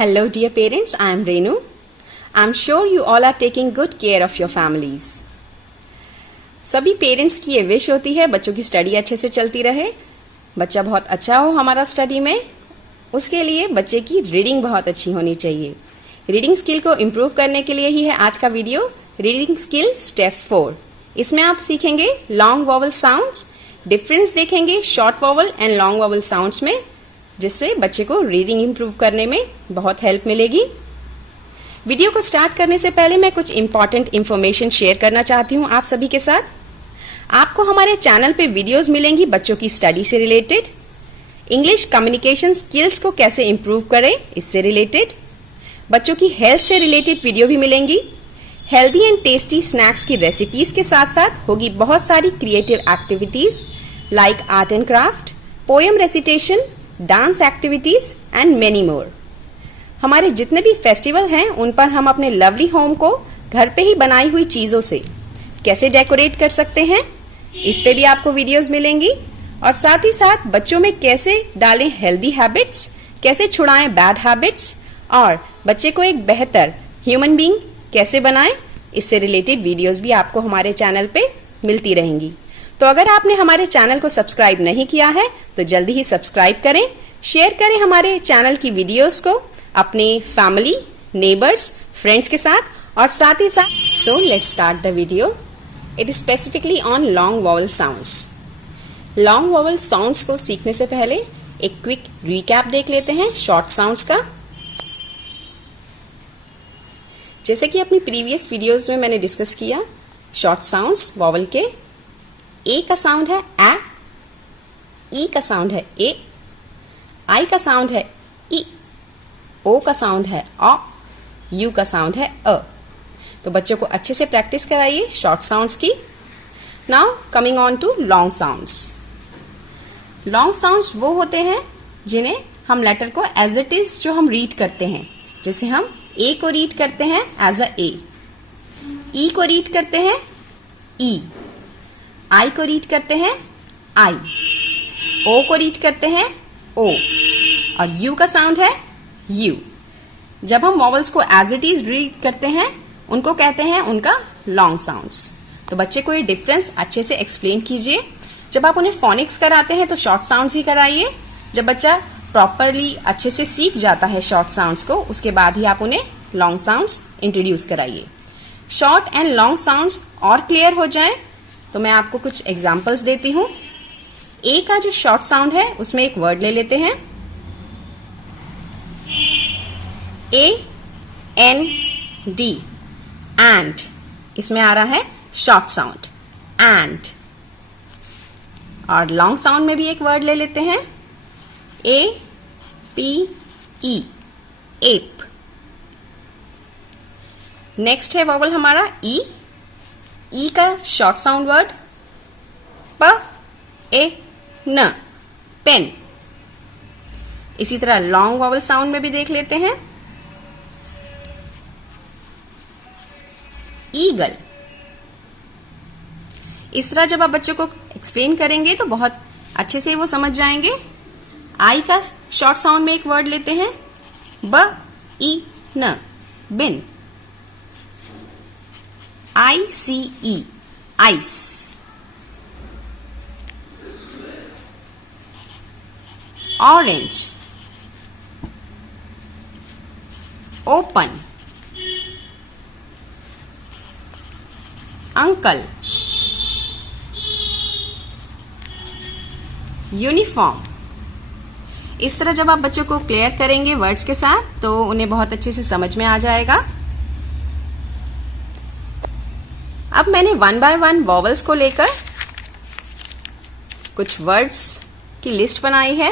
Hello dear parents, I am Renu. I am sure you all are taking good care of your families. सभी parents की ये wish होती है बच्चों की स्टडी अच्छे से चलती रहे, बच्चा बहुत अच्छा हो हमारा स्टडी में। उसके लिए बच्चे की रीडिंग बहुत अच्छी होनी चाहिए। रीडिंग स्किल को इम्प्रूव करने के लिए ही है आज का वीडियो, रीडिंग स्किल स्टेप 4। इसमें आप सीखेंगे लॉन्ग वॉवल साउंड्स, डिफरेंस देखेंगे short vowel and long vowel sounds में, जिससे बच्चे को रीडिंग इम्प्रूव करने में बहुत हेल्प मिलेगी। वीडियो को स्टार्ट करने से पहले मैं कुछ इंपॉर्टेंट इंफॉर्मेशन शेयर करना चाहती हूँ आप सभी के साथ। आपको हमारे चैनल पे वीडियोस मिलेंगी बच्चों की स्टडी से रिलेटेड, इंग्लिश कम्युनिकेशन स्किल्स को कैसे इम्प्रूव करें इससे रिलेटेड, बच्चों की हेल्थ से रिलेटेड वीडियो भी मिलेंगी। हेल्दी एंड टेस्टी स्नैक्स की रेसिपीज के साथ साथ होगी बहुत सारी creative activities like art and craft, poem recitation, dance activities and many more. हमारे जितने भी फेस्टिवल हैं उन पर हम अपने लवली होम को घर पे ही बनाई हुई चीजों से कैसे डेकोरेट कर सकते हैं, इस पे भी आपको वीडियोस मिलेंगी। और साथ ही साथ बच्चों में कैसे डालें हेल्दी हैबिट्स, कैसे छुड़ाएं बैड हैबिट्स, और बच्चे को एक बेहतर ह्यूमन बीइंग कैसे बनाएं, इससे रिलेटेड वीडियोस भी आपको हमारे चैनल पे मिलती रहेंगी। तो अगर आपने हमारे चैनल को सब्सक्राइब नहीं किया है तो जल्दी ही सब्सक्राइब करें, शेयर करें हमारे चैनल की वीडियोस को अपने फैमिली, नेबर्स, फ्रेंड्स के साथ, और साथ ही साथ so let's start the video. It is specifically on long vowel sounds. Long vowel sounds को सीखने से पहले एक क्विक रिकैप देख लेते हैं शॉर्ट साउंड्स का। जैसे कि अपनी प्रीवियस वीडियोस में मैंने डिस्कस किया, शॉर्ट साउंड्स वॉवल के ए का साउंड है ए, ई का साउंड है ए, आई का साउंड है ई, ओ का साउंड है अ, यू का साउंड है अ। तो बच्चों को अच्छे से प्रैक्टिस कराइए शॉर्ट साउंड्स की। Now coming on to long sounds. Long sounds वो होते हैं जिन्हें हम लेटर को एज इट इज जो हम रीड करते हैं, जैसे हम ए को रीड करते हैं एज अ ए, ई को रीड करते हैं ई, आई को रीड करते हैं आई, ओ को रीड करते हैं ओ, और यू का साउंड है यू। जब हम वॉवल्स को एज इट इज रीड करते हैं उनको कहते हैं उनका लॉन्ग साउंड्स। तो बच्चे को ये डिफरेंस अच्छे से एक्सप्लेन कीजिए। जब आप उन्हें फोनिक्स कराते हैं तो शॉर्ट साउंड्स ही कराइए। जब बच्चा प्रॉपरली अच्छे से सीख जाता है शॉर्ट साउंड्स को, उसके बाद ही आप उन्हें लॉन्ग साउंड्स इंट्रोड्यूस कराइए। शॉर्ट एंड लॉन्ग साउंड्स और क्लियर हो जाएं तो मैं आपको कुछ एग्जाम्पल्स देती हूँ। ए का जो शॉर्ट साउंड है उसमें एक वर्ड ले लेते हैं, ए एन डी, एंड। इसमें आ रहा है शॉर्ट साउंड एंड। और लॉन्ग साउंड में भी एक वर्ड ले लेते हैं, A P E, app. Next है वॉवल हमारा ई। ई का शॉर्ट साउंड वर्ड प ए न, पेन। इसी तरह लॉन्ग वॉवल साउंड में भी देख लेते हैं, ईगल। इस तरह जब आप बच्चों को एक्सप्लेन करेंगे तो बहुत अच्छे से वो समझ जाएंगे। आई का शॉर्ट साउंड में एक वर्ड लेते हैं, ब ई न, बिन। ICE, ice. Orange, open. Uncle, uniform। इस तरह जब आप बच्चों को क्लियर करेंगे वर्ड्स के साथ तो उन्हें बहुत अच्छे से समझ में आ जाएगा। अब मैंने 1 बाय 1 वॉवल्स को लेकर कुछ वर्ड्स की लिस्ट बनाई है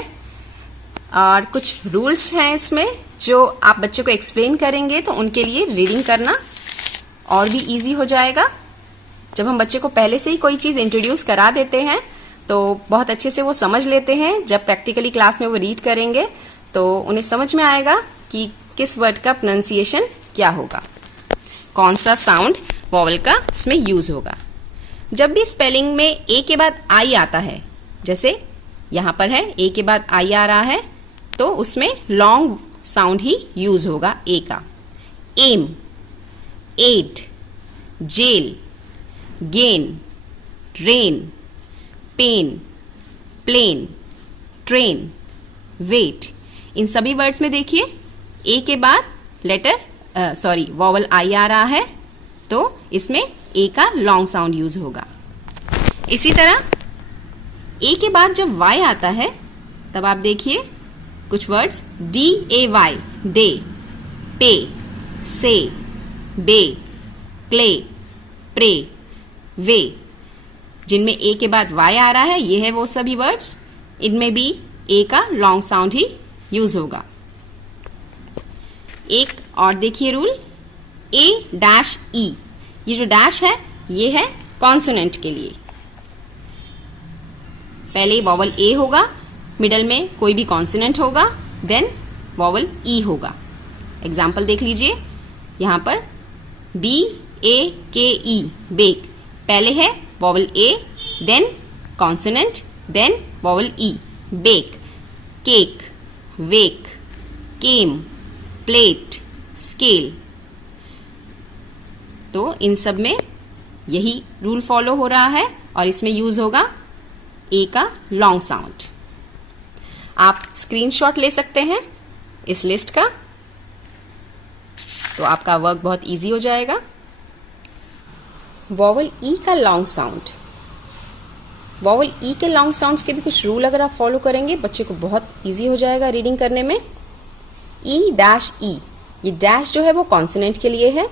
और कुछ रूल्स हैं इसमें जो आप बच्चों को एक्सप्लेन करेंगे तो उनके लिए रीडिंग करना और भी इजी हो जाएगा। जब हम बच्चे को पहले से ही कोई चीज़ इंट्रोड्यूस करा देते हैं तो बहुत अच्छे से वो समझ लेते हैं। जब प्रैक्टिकली क्लास में वो रीड करेंगे तो उन्हें समझ में आएगा कि किस वर्ड का प्रोनाउंसिएशन क्या होगा, कौन सा साउंड वॉवल का इसमें यूज होगा। जब भी स्पेलिंग में ए के बाद आई आता है, जैसे यहाँ पर है ए के बाद आई आ रहा है, तो उसमें लॉन्ग साउंड ही यूज होगा ए का। Aim, aid, jail, gain, rain, pain, plain, train, wait, इन सभी वर्ड्स में देखिए ए के बाद वॉवल आई आ रहा है, तो इसमें ए का लॉन्ग साउंड यूज होगा। इसी तरह ए के बाद जब वाई आता है तब आप देखिए कुछ words D A Y, day, pay, say, bay, clay, pray, वे, जिनमें ए के बाद वाई आ रहा है, ये है वो सभी वर्ड्स, इनमें भी ए का लॉन्ग साउंड ही यूज होगा। एक और देखिए रूल, ए डैश ई, ये जो डैश है ये है कॉन्सोनेंट के लिए। पहले वॉवल ए होगा, मिडल में कोई भी कॉन्सोनेंट होगा, देन वॉवल ई होगा। एग्जाम्पल देख लीजिए, यहाँ पर बी ए के ई, बेक, पहले है वॉवल ए, देन कॉन्सोनेंट, देन वॉवल ई, बेक, केक, वेक, केम, प्लेट, स्केल। तो इन सब में यही रूल फॉलो हो रहा है और इसमें यूज होगा ए का लॉन्ग साउंड। आप स्क्रीनशॉट ले सकते हैं इस लिस्ट का, तो आपका वर्क बहुत इजी हो जाएगा। वॉवल ई का लॉन्ग साउंड, वॉवल ई के लॉन्ग साउंड्स के भी कुछ रूल अगर आप फॉलो करेंगे बच्चे को बहुत इजी हो जाएगा रीडिंग करने में। ई डैश ई, ये डैश जो है वो कॉन्सोनेंट के लिए है।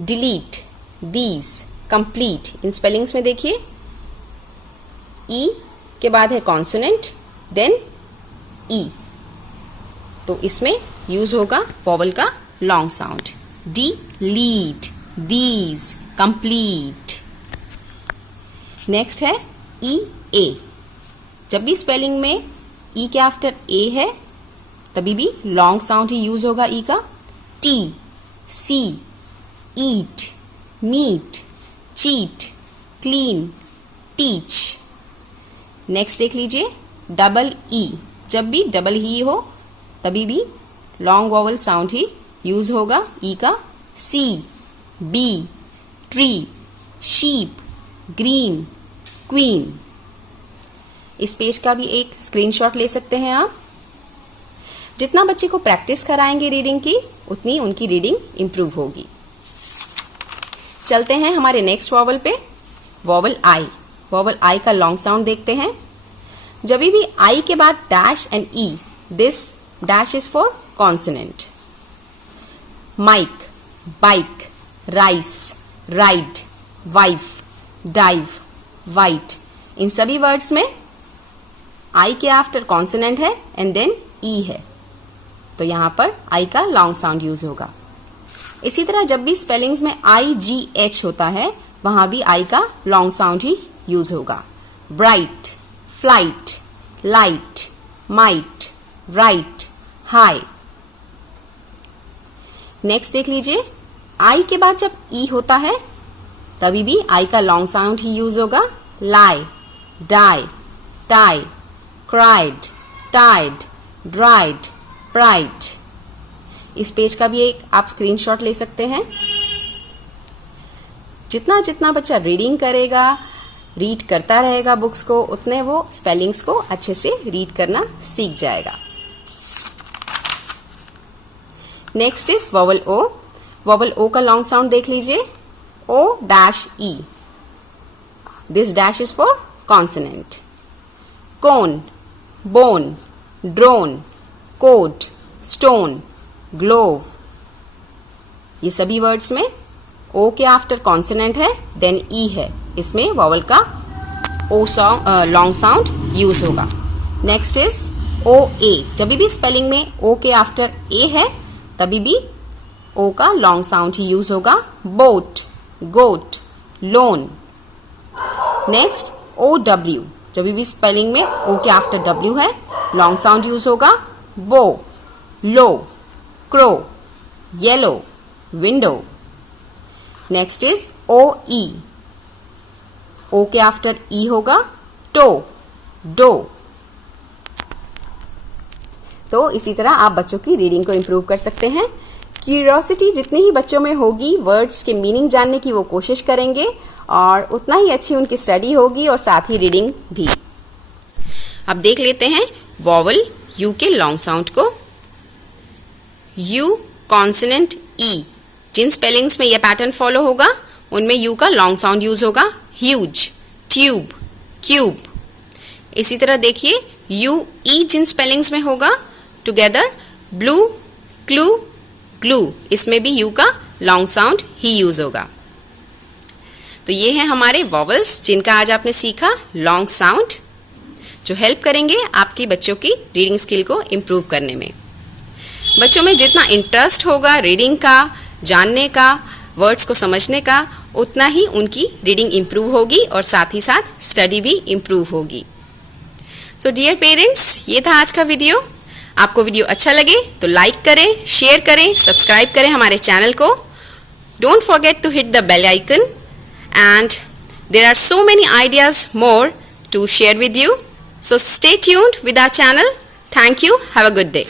Delete, these, complete, in spellings में देखिए ई के बाद है कॉन्सोनेंट, देन ई, तो इसमें यूज होगा वॉवल का long sound. D lead, these, complete. Next है ई ए, जब भी स्पेलिंग में ई के आफ्टर ए है तभी भी लॉन्ग साउंड ही यूज होगा ई का। Tea, sea, eat, meat, cheat, clean, teach. Next देख लीजिए डबल ई, जब भी डबल ही हो तभी भी लॉन्ग वॉवल साउंड ही यूज होगा ई का। See, bee, tree, sheep, green, queen. इस पेज का भी एक स्क्रीनशॉट ले सकते हैं आप। जितना बच्चे को प्रैक्टिस कराएंगे रीडिंग की उतनी उनकी रीडिंग इंप्रूव होगी। चलते हैं हमारे नेक्स्ट वॉवल पे, वॉवल आई। वॉवल आई का लॉन्ग साउंड देखते हैं। जब भी आई के बाद dash and E, this dash is for consonant. Mike, bike, rice, ride, wife, dive, white, इन सभी वर्ड्स में आई के आफ्टर कॉन्सोनेंट है एंड देन ई है, तो यहां पर आई का लॉन्ग साउंड यूज होगा। इसी तरह जब भी स्पेलिंग्स में आई जी एच होता है वहां भी आई का लॉन्ग साउंड ही यूज होगा। Bright, flight, light, might, right, high. Next देख लीजिए, आई के बाद जब ई होता है तभी भी आई का लॉन्ग साउंड ही यूज होगा। Lie, die, tie, cried, tied, dried, pride. इस पेज का भी एक आप स्क्रीनशॉट ले सकते हैं। जितना जितना बच्चा रीडिंग करेगा, रीड करता रहेगा बुक्स को, उतने वो स्पेलिंग्स को अच्छे से रीड करना सीख जाएगा। Next is vowel O. Vowel O का लॉन्ग साउंड देख लीजिए। O dash E, this dash is for consonant. Cone, bone, drone, code, stone, glove, ये सभी वर्ड्स में ओ के आफ्टर कॉन्सोनेंट है देन ई है, इसमें वॉवल का ओ लॉन्ग साउंड यूज होगा। Next is O A. जब भी स्पेलिंग में ओ के आफ्टर ए है तभी भी ओ का लॉन्ग साउंड ही यूज होगा। Boat, goat, loan. Next O W. जब भी स्पेलिंग में ओ के आफ्टर डब्ल्यू है लॉन्ग साउंड यूज होगा। Bow, low, crow, yellow, window. Next is O E. O के आफ्टर ई होगा। Toe, doe. तो इसी तरह आप बच्चों की रीडिंग को इम्प्रूव कर सकते हैं। क्यूरियोसिटी जितनी ही बच्चों में होगी, वर्ड्स के मीनिंग जानने की वो कोशिश करेंगे और उतना ही अच्छी उनकी स्टडी होगी और साथ ही रीडिंग भी। अब देख लेते हैं वॉवल यू के लॉन्ग साउंड को। यू कॉन्सोनेंट ई, जिन स्पेलिंग्स में यह पैटर्न फॉलो होगा उनमें यू का लॉन्ग साउंड यूज होगा। Huge, tube, cube. इसी तरह देखिए यू ई जिन स्पेलिंग्स में होगा टुगेदर, ब्लू, क्लू, ग्लू, इसमें भी यू का लॉन्ग साउंड ही यूज होगा। तो ये हैं हमारे वॉवल्स जिनका आज आपने सीखा लॉन्ग साउंड, जो हेल्प करेंगे आपकी बच्चों की रीडिंग स्किल को इम्प्रूव करने में। बच्चों में जितना इंटरेस्ट होगा रीडिंग का, जानने का, वर्ड्स को समझने का, उतना ही उनकी रीडिंग इम्प्रूव होगी और साथ ही साथ स्टडी भी इम्प्रूव होगी। सो डियर पेरेंट्स, ये था आज का वीडियो। आपको वीडियो अच्छा लगे तो लाइक करें, शेयर करें, सब्सक्राइब करें हमारे चैनल को। Don't forget to hit the bell icon and there are so many ideas more to share with you. So stay tuned with our channel. Thank you. Have a good day.